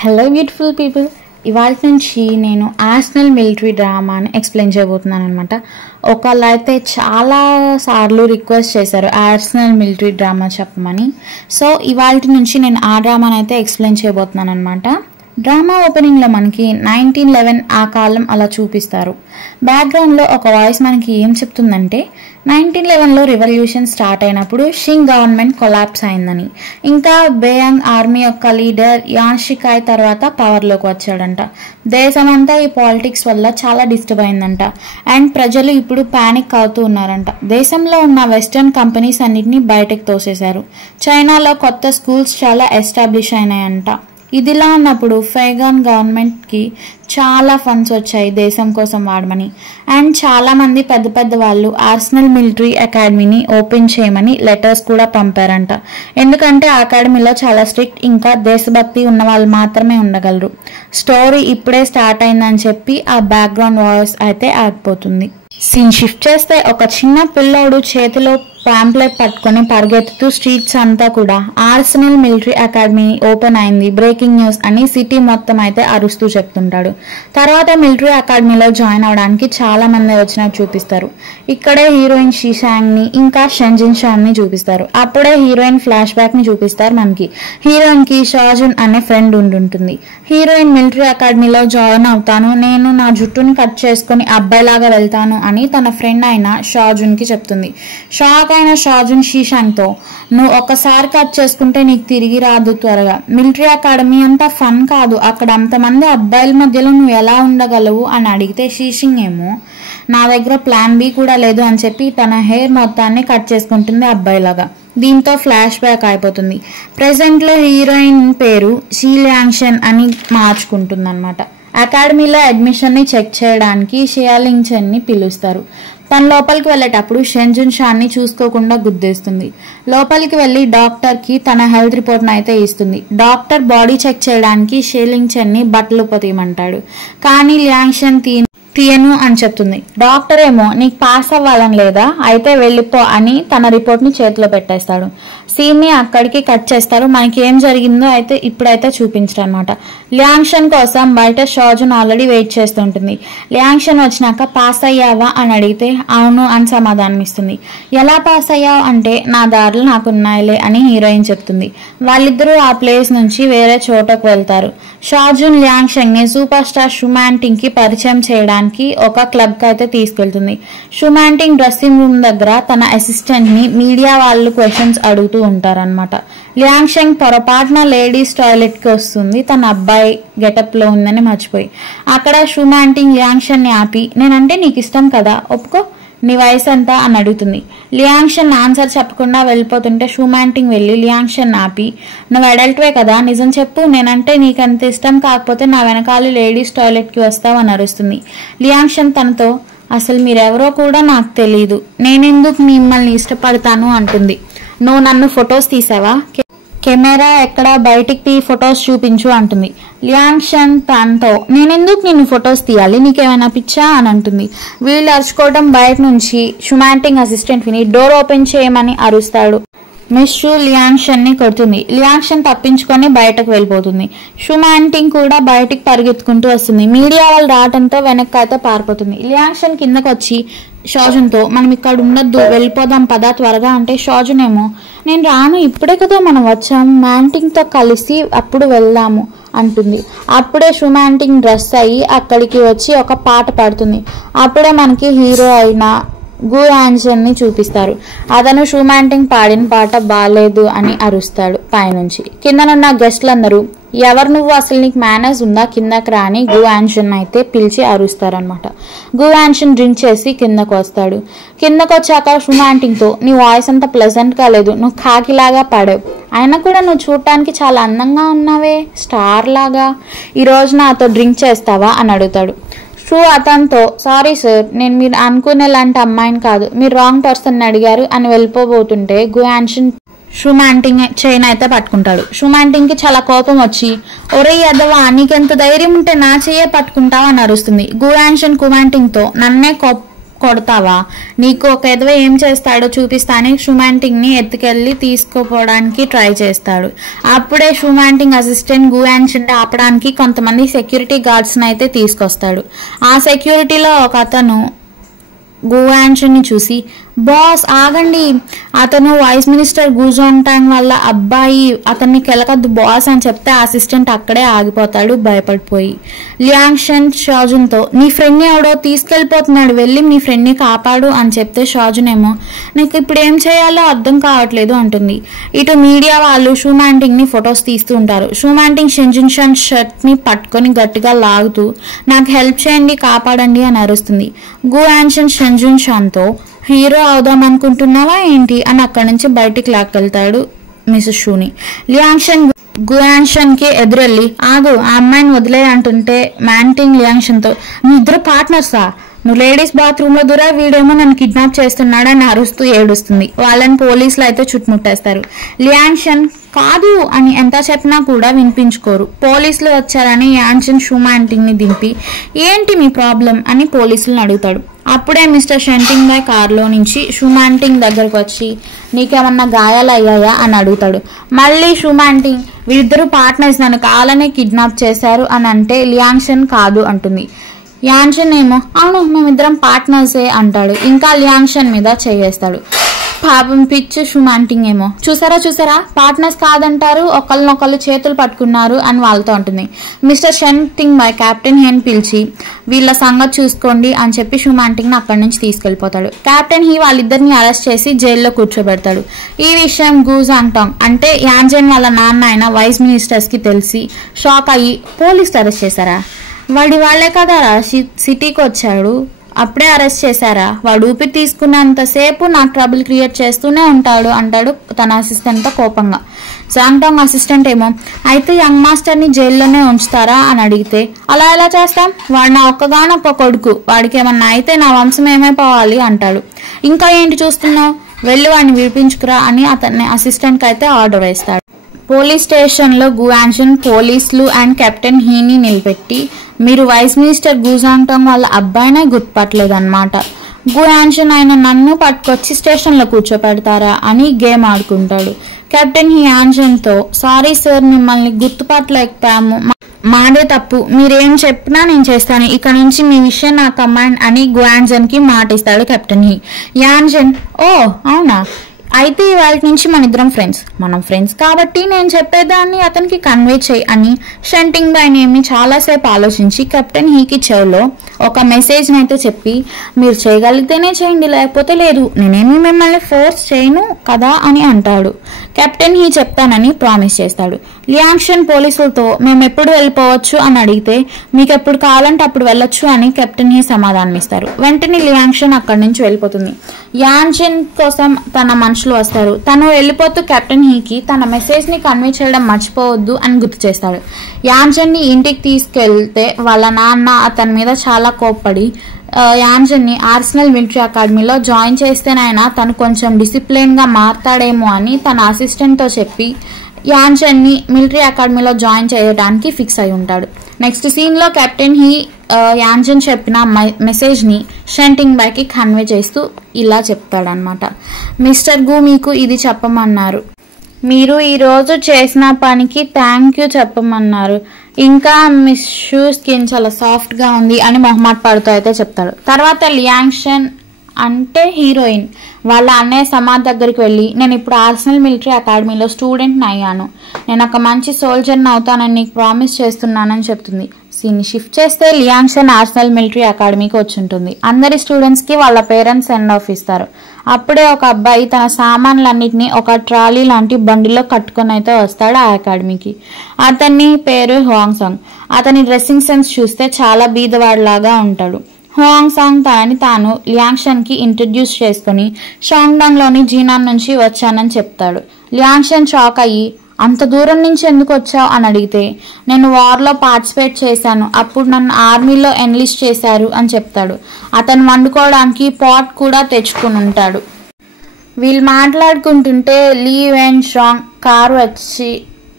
Hello beautiful people, ఇవాళ నుంచి నేను ఆర్సెనల్ మిలిటరీ డ్రామాని ఎక్స్ప్లెయిన్ చేయబోతున్నాను అనమాట. ఒకళ్ళు అయితే చాలా సార్లు రిక్వెస్ట్ చేశారు ఆర్సెనల్ మిలిటరీ డ్రామా చెప్పమని. సో ఇవాళ నుంచి నేను ఆ డ్రామాని అయితే ఎక్స్ప్లెయిన్ చేయబోతున్నాను అనమాట. డ్రామా ఓపెనింగ్లో మనకి 1911 ఆ కాలం అలా చూపిస్తారు. బ్యాక్గ్రౌండ్లో ఒక వాయిస్ మనకి ఏం చెప్తుందంటే 1911లో రివల్యూషన్ స్టార్ట్ అయినప్పుడు షింగ్ గవర్నమెంట్ కొలాప్స్ అయిందని, ఇంకా బేయాంగ్ ఆర్మీ యొక్క లీడర్ యాన్ షికాయ్ తర్వాత పవర్లోకి వచ్చాడంట. దేశమంతా ఈ పాలిటిక్స్ వల్ల చాలా డిస్టర్బ్ అయిందంట. అండ్ ప్రజలు ఇప్పుడు పానిక్ అవుతూ ఉన్నారంట. దేశంలో ఉన్న వెస్టర్న్ కంపెనీస్ అన్నిటినీ బయటకు తోసేశారు. చైనాలో కొత్త స్కూల్స్ చాలా ఎస్టాబ్లిష్ అయినాయంట. ఇదిలా ఉన్నప్పుడు ఫైగాన్ గవర్నమెంట్కి చాలా ఫండ్స్ వచ్చాయి దేశం కోసం వాడమని. అండ్ చాలామంది పెద్ద పెద్ద వాళ్ళు ఆర్సెనల్ మిలిటరీ అకాడమీని ఓపెన్ చేయమని లెటర్స్ కూడా పంపారంట. ఎందుకంటే ఆ అకాడమీలో చాలా స్ట్రిక్ట్, ఇంకా దేశభక్తి ఉన్న వాళ్ళు మాత్రమే ఉండగలరు. స్టోరీ ఇప్పుడే స్టార్ట్ అయిందని చెప్పి ఆ బ్యాక్గ్రౌండ్ వాయిస్ అయితే ఆగిపోతుంది. సీన్ షిఫ్ట్ చేస్తే ఒక చిన్న పిల్లోడు చేతిలో పాంప్లెట్ పట్టుకొని పరిగెత్తుతూ స్ట్రీట్స్ అంతా కూడా ఆర్సెనల్ మిలిటరీ అకాడమీ ఓపెన్ అయింది, బ్రేకింగ్ న్యూస్ అని సిటీ మొత్తం అయితే అరుస్తూ చెప్తుంటాడు. తర్వాత మిలిటరీ అకాడమీలో జాయిన్ అవడానికి చాలా మంది వచ్చినట్టు చూపిస్తారు. ఇక్కడే హీరోయిన్ షీషాంగ్ ని ఇంకా షెంజిన్ షాన్ ని చూపిస్తారు. అప్పుడే హీరోయిన్ ఫ్లాష్ బ్యాక్ ని చూపిస్తారు మనకి. హీరోయిన్ కి షాజున్ అనే ఫ్రెండ్ ఉంటుంటుంది. హీరోయిన్ మిలిటరీ అకాడమీలో జాయిన్ అవుతాను, నేను నా జుట్టుని కట్ చేసుకుని అబ్బాయిలాగా వెళ్తాను అని తన ఫ్రెండ్ అయిన షాజున్ కి చెప్తుంది. షాక్ అయిన షాజున్ షీషాంగ్ తో, నువ్వు ఒక్కసారి కట్ చేసుకుంటే నీకు తిరిగి రాదు త్వరగా. మిలిటరీ అకాడమీ అంతా ఫన్ కాదు, అక్కడ అంతమంది అబ్బాయిల మధ్యలో నువ్వు ఎలా ఉండగలవు అని అడిగితే షీషింగ్ ఏమో నా దగ్గర ప్లాన్ బి కూడా లేదు అని చెప్పి తన హెయిర్ మొత్తాన్ని కట్ చేసుకుంటుంది అబ్బాయిలాగా. దీంతో ఫ్లాష్ బ్యాక్ అయిపోతుంది. ప్రెసెంట్ లో హీరోయిన్ పేరు షీ ల్యాంగ్షన్ అని మార్చుకుంటుంది అనమాట. అకాడమీలో అడ్మిషన్ ని చెక్ చేయడానికి షియాలింగ్ చెన్ ని పిలుస్తారు. తన లోపలికి వెళ్ళేటప్పుడు షెంజున్ షాన్ ని చూసుకోకుండా గుద్దేస్తుంది. లోపలికి వెళ్లి డాక్టర్ కి తన హెల్త్ రిపోర్ట్ అయితే ఇస్తుంది. డాక్టర్ బాడీ చెక్ చేయడానికి షియాలింగ్ చెన్ ని బట్టలు ఉప్పతీయమంటాడు. కానీ ల్యాంగ్షన్ తీయను అని చెప్తుంది. డాక్టర్ ఏమో నీకు పాస్ అవ్వాలని లేదా, అయితే వెళ్ళిపో అని తన రిపోర్ట్ ని చేతిలో పెట్టేస్తాడు. సీన్ ని అక్కడికి కట్ చేస్తారు. మనకి ఏం జరిగిందో అయితే ఇప్పుడైతే చూపించరు అనమాట. ల్యాంగ్షన్ కోసం బయట షాజున్ ఆల్రెడీ వెయిట్ చేస్తుంటుంది. ల్యాంగ్షన్ వచ్చినాక పాస్ అయ్యావా అని అడిగితే అవును అని సమాధానం ఇస్తుంది. ఎలా పాస్ అయ్యావు అంటే నా దారులు నాకున్నాయిలే అని హీరోయిన్ చెప్తుంది. వాళ్ళిద్దరూ ఆ ప్లేస్ నుంచి వేరే చోటకు వెళ్తారు. షాజున్ ల్యాంగ్షన్ ని సూపర్ స్టార్ షుమాంటింగ్ కి పరిచయం చేయడానికి ఒక క్లబ్ కి అయితే తీసుకెళ్తుంది. షుమాంటింగ్ డ్రెస్సింగ్ రూమ్ దగ్గర తన అసిస్టెంట్ ని మీడియా వాళ్ళు క్వశ్చన్స్ అడుగుతూ ఉంటారనమాట. ల్యాంగ్షన్ పొరపాటున లేడీస్ టాయిలెట్ కి వస్తుంది, తన అబ్బాయి గెటప్ లో ఉందని మర్చిపోయి. అక్కడ షుమాంటింగ్ ల్యాంగ్షన్ ని ఆపి, నేనంటే నీకు ఇష్టం కదా, ఒప్పుకో, నీ వయసు ఎంత అని అడుగుతుంది. లియాంగ్షన్ ఆన్సర్ చెప్పకుండా వెళ్ళిపోతుంటే షుమాంటింగ్ వెళ్ళి లియాంగ్షన్ ఆపి, నువ్వు అడల్ట్వే కదా, నిజం చెప్పు, నేనంటే నీకంత ఇష్టం కాకపోతే నా వెనకాల లేడీస్ టాయిలెట్ కి వస్తావు అని అరుస్తుంది. లియాంగ్షన్ తనతో, అసలు మీరెవరో కూడా నాకు తెలీదు, నేనెందుకు మిమ్మల్ని ఇష్టపడతాను అంటుంది. నువ్వు నన్ను ఫొటోస్ తీసావా, కెమెరా ఎక్కడ, బయటికి తీ, ఫొటోస్ చూపించు అంటుంది. లియాంగ్షన్ తనతో, నేనెందుకు నిన్ను ఫొటోస్ తీయాలి, నీకేమైనా పిచ్చా అని అంటుంది. వీళ్ళు అరుచుకోవడం బయట నుంచి షుమాంటింగ్ అసిస్టెంట్ విని డోర్ ఓపెన్ చేయమని అరుస్తాడు. మిస్ షూ లియాంగ్షన్ ని కొడుతుంది. లియాంగ్షన్ తప్పించుకొని బయటకు వెళ్ళిపోతుంది. షుమాంటింగ్ కూడా బయటికి పరిగెత్తుకుంటూ వస్తుంది. మీడియా వాళ్ళు రావడంతో వెనక్కి అయితే పారిపోతుంది. లియాంగ్షన్ కిందకు వచ్చి షాజున్ తో, మనం ఇక్కడ ఉండొద్దు, వెళ్ళిపోదాం పదా త్వరగా అంటే షాజున్ ఏమో, నేను రాను, ఇప్పుడే కదా మనం వచ్చాము, మ్యాంటింగ్ తో కలిసి అప్పుడు వెళ్దాము అంటుంది. అప్పుడే షుమాంటింగ్ డ్రెస్ అయ్యి అక్కడికి వచ్చి ఒక పాట పాడుతుంది. అప్పుడే మనకి హీరో అయిన గు యాన్సన్ ని చూపిస్తారు. అతను షుమాంటింగ్ పాడిన పాట బాలేదు అని అరుస్తాడు పైనుంచి. కిందనున్న గెస్ట్లందరూ, ఎవరు నువ్వు, అసలు నీకు మేనేజ్ ఉందా, కిందకి రాని గు యాన్సన్ అయితే పిలిచి అరుస్తారనమాట. గు యాన్సన్ డ్రింక్ చేసి కిందకు వస్తాడు. కిందకు వచ్చాక షుమాంటింగ్ తో, నీ వాయిస్ అంత ప్లెజెంట్ గా లేదు, నువ్వు కాకిలాగా పాడావు, అయినా కూడా నువ్వు చూడటానికి చాలా అందంగా ఉన్నావే, స్టార్ లాగా, ఈరోజు నాతో డ్రింక్ చేస్తావా అని అడుగుతాడు. షూ అతనితో, సారీ సార్, నేను మీరు అనుకునేలాంటి అమ్మాయిని కాదు, మీరు రాంగ్ పర్సన్ అడిగారు అని వెళ్ళిపోబోతుంటే గు యాన్సన్ షుమాంటింగ్ చైన్ అయితే పట్టుకుంటాడు. షుమాంటింగ్ కి చాలా కోపం వచ్చి, ఒరే యదవా, నీకెంత ధైర్యం ఉంటే నా చెయ్యే పట్టుకుంటావు అని అరుస్తుంది. గు యాన్సన్ కుమాంటింగ్ తో, నన్నే కొడతావా? నీకు ఒక ఎదవ ఏం చేస్తాడో చూపిస్తానే షూమాంటింగ్ ని ఎత్తుకెళ్లి తీసుకుపోవడానికి ట్రై చేస్తాడు. అప్పుడే షూమాంటింగ్ అసిస్టెంట్ గుయాన్షన్ ఆపడానికి కొంతమంది సెక్యూరిటీ గార్డ్స్ ని అయితే తీసుకొస్తాడు. ఆ సెక్యూరిటీలో ఒక అతను గుయాన్షన్ ని చూసి, బాస్ ఆగండి, అతను వైస్ మినిస్టర్ గుజాంటాంగ్ వాళ్ళ అబ్బాయి, అతన్ని కెలకద్దు బాస్ అని చెప్తే అసిస్టెంట్ అక్కడే ఆగిపోతాడు భయపడిపోయి. లియాంగ్షన్ షాజున్తో, నీ ఫ్రెండ్ ఎవడో తీసుకెళ్లిపోతున్నాడు, వెళ్ళి మీ ఫ్రెండ్ ని కాపాడు అని చెప్తే షాజున్ ఏమో, నాకు ఇప్పుడు ఏం చేయాలో అర్థం కావట్లేదు అంటుంది. ఇటు మీడియా వాళ్ళు షూమాంటింగ్ ని ఫొటోస్ తీస్తూ ఉంటారు. షూమాంటింగ్ షెంజున్ షాన్ షర్ట్ ని పట్టుకొని గట్టిగా లాగుతూ, నాకు హెల్ప్ చేయండి, కాపాడండి అని అరుస్తుంది. గుయాన్షన్ షెంజున్ షాన్తో, హీరో అవుదాం అనుకుంటున్నావా ఏంటి అని అక్కడి నుంచి బయటికి లాక్కెళ్తాడు మిసెస్ షూని. లియాంగ్షన్ గుయాన్షన్ కి ఎదురెళ్ళి, ఆగు, ఆ అమ్మాయిని వదిలే అంటుంటే మ్యాంటింగ్ లియాంగ్షన్ తో, మీ ఇద్దరు పార్ట్నర్సా? నువ్వు లేడీస్ బాత్రూమ్ లో దూరా, వీడేమో నన్ను కిడ్నాప్ చేస్తున్నాడు అని అరుస్తూ ఏడుస్తుంది. వాళ్ళని పోలీసులు అయితే చుట్టుముట్టేస్తారు. లియాంగ్షన్ కాదు అని ఎంత చెప్పినా కూడా వినిపించుకోరు. పోలీసులు వచ్చారని యాన్షన్ షూమాంటింగ్ ని దింపి, ఏంటి మీ ప్రాబ్లం అని పోలీసులను అడుగుతాడు. అప్పుడే మిస్టర్ షెంటింగ్ బాయ్ కారులో నుంచి షూమాంటింగ్ దగ్గరకు వచ్చి, నీకేమన్నా గాయాలు అయ్యాయా అని అడుగుతాడు. మళ్ళీ షూమాంటింగ్, వీరిద్దరు పార్ట్నర్స్, నన్ను కావాలనే కిడ్నాప్ చేశారు అని అంటే లియాంగ్షన్ కాదు అంటుంది. యాన్షన్ ఏమో, అవును మేమిద్దరం పార్ట్నర్సే అంటాడు. ఇంకా లియాంగ్షన్ మీద చేయేస్తాడు. పాపం పిచ్చి షూమాంటింగ్ ఏమో, చూసారా పార్ట్నర్స్ కాదంటారు, ఒకళ్ళనొకళ్ళు చేతులు పట్టుకున్నారు అని వాళ్ళతో ఉంటుంది. మిస్టర్ షెంటింగ్ బాయ్ కెప్టెన్ హీని పిలిచి, వీళ్ళ సంగతి చూసుకోండి అని చెప్పి షూమాంటింగ్ ని అక్కడి నుంచి తీసుకెళ్లిపోతాడు. కెప్టెన్ హీ వాళ్ళిద్దరిని అరెస్ట్ చేసి జైల్లో కూర్చోబెడతాడు. ఈ విషయం గుజాంటాంగ్ అంటే యాన్జన్ వాళ్ళ నాన్న అయిన వైస్ మినిస్టర్స్ కి తెలిసి షాక్ అయ్యి, పోలీసులు అరెస్ట్ చేశారా? వాడి వాళ్లే కదారా సిటీకి వచ్చాడు, అప్పుడే అరెస్ట్ చేశారా? వాడు ఊపిరి తీసుకున్నంతసేపు నాకు ట్రబుల్ క్రియేట్ చేస్తూనే ఉంటాడు అంటాడు తన అసిస్టెంట్ తో కోపంగా. జాంగ్టాంగ్ అసిస్టెంట్ ఏమో, అయితే యంగ్ మాస్టర్ ని జైల్లోనే ఉంచుతారా అని అడిగితే, అలా ఎలా చేస్తాం, వాడు నా ఒక్కగానొక్క కొడుకు, వాడికి ఏమన్నా అయితే నా వంశం ఏమైపోవాలి అంటాడు. ఇంకా ఏంటి చూస్తున్నావు, వెళ్ళి వాడిని విడిపించుకురా అని అతన్ని అసిస్టెంట్ కి అయితే ఆర్డర్ వేస్తాడు. పోలీస్ స్టేషన్ లో గుయాన్షన్ పోలీసులు అండ్ కెప్టెన్ హీని నిలబెట్టి, మీరు వైస్ మినిస్టర్ గుజాంటాంగ్ వాళ్ళ అబ్బాయినే గుర్తుపట్టలేదన్నమాట, గుయాన్షన్ ఆయన నన్ను పట్టుకొచ్చి స్టేషన్ లో కూర్చోపెడతారా అని గేమ్ ఆడుకుంటాడు. కెప్టెన్ హీ యాన్షన్ తో, సారీ సార్, మిమ్మల్ని గుర్తుపట్టలేకపోయాము, మాదే తప్పు, మీరేం చెప్పినా నేను చేస్తాను, ఇక నుంచి మీ విషయం నా కమాండ్ అని గుయాన్షన్ కి మాట ఇస్తాడు కెప్టెన్ హీ. యాన్షన్, ఓ అవునా, అయితే ఇవాళ నుంచి మన ఇద్దరం ఫ్రెండ్స్, మనం ఫ్రెండ్స్ కాబట్టి నేను చెప్పేదాన్ని అతనికి కన్వే చేయి అని షెంటింగ్ బాయ్ నేమి చాలాసేపు ఆలోచించి కెప్టెన్ హీకి చెవులో ఒక మెసేజ్ అయితే చెప్పి, మీరు చేయగలిగితేనే చేయండి, లేకపోతే లేదు, నేనేమి మిమ్మల్ని ఫోర్స్ చేయను కదా అని అంటాడు. కెప్టెన్ హీ చెప్తానని ప్రామిస్ చేస్తాడు. లియాంగ్షన్ పోలీసులతో, మేము ఎప్పుడు వెళ్ళిపోవచ్చు అని అడిగితే, మీకు ఎప్పుడు కావాలంటే అప్పుడు వెళ్ళొచ్చు అని కెప్టెన్ హీ సమాధానం ఇస్తారు. వెంటనే లియాంగ్షన్ అక్కడి నుంచి వెళ్ళిపోతుంది. యాన్షన్ కోసం తన మనుషులు వస్తారు. తను వెళ్ళిపోతూ కెప్టెన్ హీకి తన మెసేజ్ ని కన్వే చేయడం మర్చిపోవద్దు అని గుర్తు చేస్తాడు. యాన్షన్ ని ఇంటికి తీసుకెళ్తే వాళ్ళ నాన్న అతని మీద చాలా కోప్పడి యాన్షన్ ని ఆర్సెనల్ మిలిటరీ అకాడమీలో జాయిన్ చేస్తేనైనా తను కొంచెం డిసిప్లిన్ గా మారతాడేమో అని తన అసిస్టెంట్ తో చెప్పి యాన్షన్ ని మిలిటరీ అకాడమీలో జాయిన్ చేయడానికి ఫిక్స్ అయి ఉంటాడు. నెక్స్ట్ సీన్ లో కెప్టెన్ హీ యాన్షన్ చెప్పిన మెసేజ్ ని షెంటింగ్ బాయ్ కి కన్వే చేస్తూ ఇలా చెప్తాడనమాట. మిస్టర్ గు మీకు ఇది చెప్పమన్నారు, మీరు ఈరోజు చేసిన పనికి థ్యాంక్ యూ చెప్పమన్నారు, ఇంకా మిస్ షూ స్కిన్ చాలా సాఫ్ట్ గా ఉంది అని మొహమాట పడుతూ అయితే చెప్తాడు. తర్వాత లియాంగ్షన్ అంటే హీరోయిన్ వాళ్ళ అన్నయ్య సమాధ్ దగ్గరికి వెళ్ళి, నేను ఇప్పుడు ఆర్సెనల్ మిలిటరీ అకాడమీలో స్టూడెంట్ని అయ్యాను, నేను ఒక మంచి సోల్జర్ని అవుతానని నీకు ప్రామిస్ చేస్తున్నానని చెప్తుంది. సీన్ షిఫ్ట్ చేస్తే లియాంగ్షన్ ఆర్సెనల్ మిలిటరీ అకాడమీకి వచ్చి ఉంటుంది. అందరి స్టూడెంట్స్ కి వాళ్ళ పేరెంట్స్ సెండ్ ఆఫ్ ఇస్తారు. అప్పుడే ఒక అబ్బాయి తన సామాన్లన్నింటినీ ఒక ట్రాలీ లాంటి బండిలో కట్టుకొని అయితే వస్తాడు ఆ అకాడమీకి. అతని పేరు హువాంగ్ సాంగ్. అతని డ్రెస్సింగ్ సెన్స్ చూస్తే చాలా బీదవాడిలాగా ఉంటాడు. హువాంగ్ సాంగ్ తనని తాను లియాంగ్షన్ కి ఇంట్రడ్యూస్ చేసుకుని షాంగ్డాంగ్ లోని జీనాన్ నుంచి వచ్చానని చెప్తాడు. లియాంగ్షన్ షాక్ అయ్యి, అంత దూరం నుంచి ఎందుకు వచ్చావు అని అడిగితే, నేను వార్లో పార్టిసిపేట్ చేశాను, అప్పుడు నన్ను ఆర్మీలో ఎన్లిస్ట్ చేశారు అని చెప్తాడు. అతను వండుకోవడానికి పాట్ కూడా తెచ్చుకుని ఉంటాడు. వీళ్ళు మాట్లాడుకుంటుంటే లీ వెన్ షాంగ్ కారు వచ్చి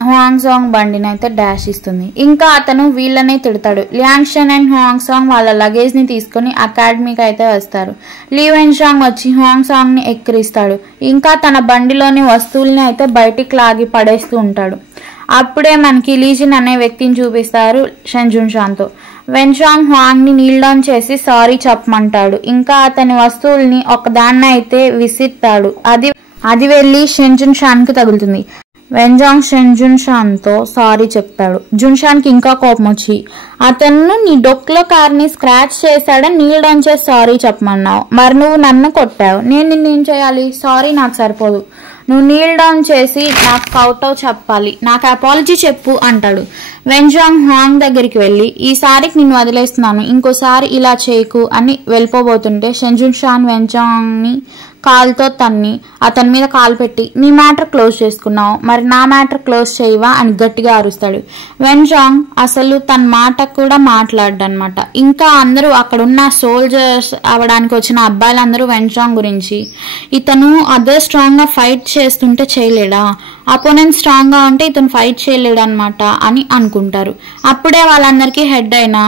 హ్వాంగ్ సాంగ్ బండిని అయితే డాష్ ఇస్తుంది. ఇంకా అతను వీళ్ళనే తిడతాడు. లియాంగ్ షన్ అండ్ హ్వాంగ్ సాంగ్ వాళ్ళ లగేజ్ ని తీసుకుని అకాడమీకి అయితే వస్తారు. లీ వెన్ షాంగ్ వచ్చి హ్వాంగ్ సాంగ్ ని ఎక్కిరిస్తాడు. ఇంకా తన బండిలోని వస్తువుల్ని అయితే బయటికి లాగి పడేస్తూ ఉంటాడు. అప్పుడే మనకి లీజిన్ అనే వ్యక్తిని చూపిస్తారు షెన్ జున్ షాన్తో. వెన్ షాంగ్ హ్వాంగ్ ని నీల్ డౌన్ చేసి సారీ చెప్పమంటాడు. ఇంకా అతని వస్తువుల్ని ఒకదాన్ని అయితే విసిస్తాడు. అది వెళ్ళి షెన్ జున్ షాన్ కి తగులుతుంది. వెన్జాంగ్ షెన్ జున్ షాన్ తో సారీ చెప్తాడు. జున్ షాన్ కి ఇంకా కోపం వచ్చి, అతను నీ డొక్లో కార్ని స్క్రాచ్ చేశాడని నీల్ డౌన్ చేసి సారీ చెప్పమన్నావు, మరి నువ్వు నన్ను కొట్టావు, నేను నిన్నేం చేయాలి, సారీ నాకు సరిపోదు, నువ్వు నీల్ డౌన్ చేసి నాకు కౌటౌ చెప్పాలి, నాకు అపాలజీ చెప్పు అంటాడు. వెన్జాంగ్ హ్వాంగ్ దగ్గరికి వెళ్ళి, ఈసారికి నిన్ను వదిలేస్తున్నాను, ఇంకోసారి ఇలా చేయకు అని వెళ్ళిపోబోతుంటే షెన్ జున్ షాన్ వెన్జాంగ్ ని కాలుతో తన్ని అతని మీద కాలు పెట్టి, నీ మ్యాటర్ క్లోజ్ చేసుకున్నావు, మరి నా మ్యాటర్ క్లోజ్ చేయవా అని గట్టిగా అరుస్తాడు. వెన్జాంగ్ అసలు తన మాట కూడా మాట్లాడనమాట. ఇంకా అందరూ అక్కడున్న సోల్జర్స్ అవడానికి వచ్చిన అబ్బాయిలందరూ వెన్జాంగ్ గురించి, ఇతను అదర్ స్ట్రాంగ్ గా ఫైట్ చేస్తుంటే చేయలేడా, అపోనెంట్ స్ట్రాంగ్ గా ఉంటే ఇతను ఫైట్ చేయలేడు అనమాట అని అనుకుంటారు. అప్పుడే వాళ్ళందరికీ హెడ్ అయిన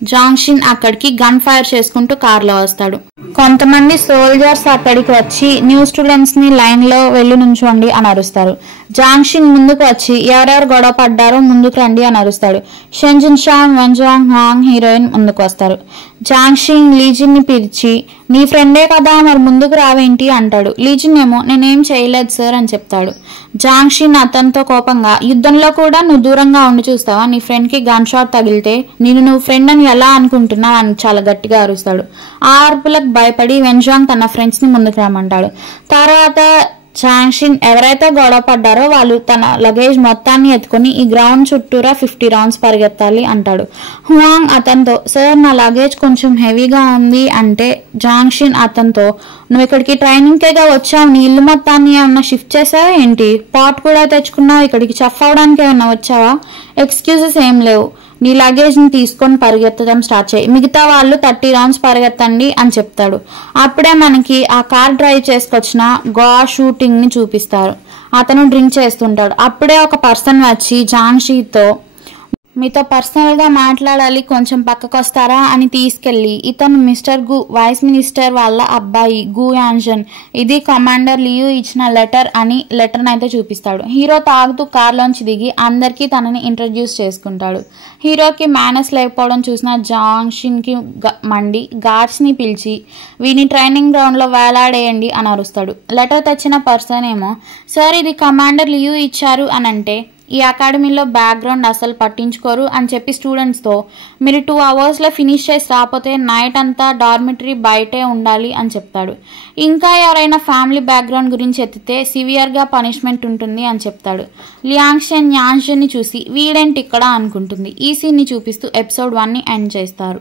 జాంగ్ షిన్ అక్కడికి గన్ ఫైర్ చేసుకుంటూ కార్లో వస్తాడు. కొంతమంది సోల్జర్స్ అక్కడికి వచ్చి న్యూ స్టూడెంట్స్ ని లైన్ లో వెళ్లి నుంచోండి అని అరుస్తారు. జాంగ్ షిన్ ముందుకు వచ్చి ఎవరెవరు గొడవ పడ్డారో ముందుకు రండి అని అరుస్తాడు. షెన్ జున్ షాన్ వెన్జాంగ్ హ్వాంగ్ హీరోయిన్ ముందుకు వస్తారు. జాంగ్ షిన్ లీజిన్ ని పిలిచి, నీ ఫ్రెండే కదా మరి ముందుకు రావేంటి అంటాడు. లీజిన్ ఏమో నేనేం చేయలేదు సార్ అని చెప్తాడు. జాంగ్ షిన్ అతనితో కోపంగా, యుద్ధంలో కూడా నువ్వు దూరంగా ఉండి చూస్తావా, నీ ఫ్రెండ్ కి గన్ షాట్ తగిలితే నువ్వు ఫ్రెండ్ అని ఎలా అనుకుంటున్నావు అని చాలా గట్టిగా అరుస్తాడు. ఆ అరుపులకు భయపడి వెన్జాంగ్ తన ఫ్రెండ్స్ ని ముందుకు రమ్మంటాడు. తర్వాత జాంగ్ షిన్ ఎవరైతే గొడవ పడ్డారో వాళ్ళు తన లగేజ్ మొత్తాన్ని ఎత్తుకుని ఈ గ్రౌండ్ చుట్టూరా 50 రౌండ్స్ పరిగెత్తాలి అంటాడు. హ్వాంగ్ అతనితో, సార్ నా లగేజ్ కొంచెం హెవీగా ఉంది అంటే జాంగ్ షిన్ అతనితో, నువ్వు ఇక్కడికి ట్రైనింగ్ కేగా వచ్చావు, నీ ఇల్లు మొత్తాన్ని ఏమన్నా షిఫ్ట్ చేసావా ఏంటి, పాట్ కూడా తెచ్చుకున్నావు, ఇక్కడికి చెఫ్ అవడానికి ఏమన్నా వచ్చావా, ఎక్స్క్యూజెస్ ఏం లేవు, నీ లగేజ్ ని తీసుకొని పరిగెత్తడం స్టార్ట్ చేయి, మిగతా వాళ్ళు 30 రౌండ్స్ పరిగెత్తండి అని చెప్తాడు. అప్పుడే మనకి ఆ కార్ డ్రైవ్ చేసుకొచ్చిన గా షూటింగ్ ని చూపిస్తారు. అతను డ్రింక్ చేస్తుంటాడు. అప్పుడే ఒక పర్సన్ వచ్చి జాంగ్ షీతో, మీతో పర్సనల్ గా మాట్లాడాలి, కొంచెం పక్కకు వస్తారా అని తీసుకెళ్లి, ఇతను మిస్టర్ గు వైస్ మినిస్టర్ వాళ్ళ అబ్బాయి గు యాన్షన్, ఇది కమాండర్ లియు ఇచ్చిన లెటర్ అని లెటర్ అయితే చూపిస్తాడు. హీరో తాగుతూ కార్లోంచి దిగి అందరికీ తనని ఇంట్రడ్యూస్ చేసుకుంటాడు. హీరోకి మేనస్ లేకపోవడం చూసిన జాంగ్ షిన్ కి మండి గార్డ్స్ ని పిలిచి, వీని ట్రైనింగ్ గ్రౌండ్ లో వేలాడేయండి అని అరుస్తాడు. లెటర్ తెచ్చిన పర్సన్ ఏమో, సార్ ఇది కమాండర్ లియు ఇచ్చారు అని అంటే, ఈ అకాడమీలో బ్యాక్గ్రౌండ్ అసలు పట్టించుకోరు అని చెప్పి స్టూడెంట్స్తో, మీరు 2 అవర్స్లో ఫినిష్ చేసి రాకపోతే నైట్ అంతా డార్మిటరీ బయటే ఉండాలి అని చెప్తాడు. ఇంకా ఎవరైనా ఫ్యామిలీ బ్యాక్గ్రౌండ్ గురించి ఎత్తితే సివియర్గా పనిష్మెంట్ ఉంటుంది అని చెప్తాడు. లియాంగ్ షెన్ యాన్షన్ని చూసి వీడేంటి ఇక్కడ అనుకుంటుంది. ఈ సీన్ని చూపిస్తూ ఎపిసోడ్ 1ని ఎండ్ చేస్తారు.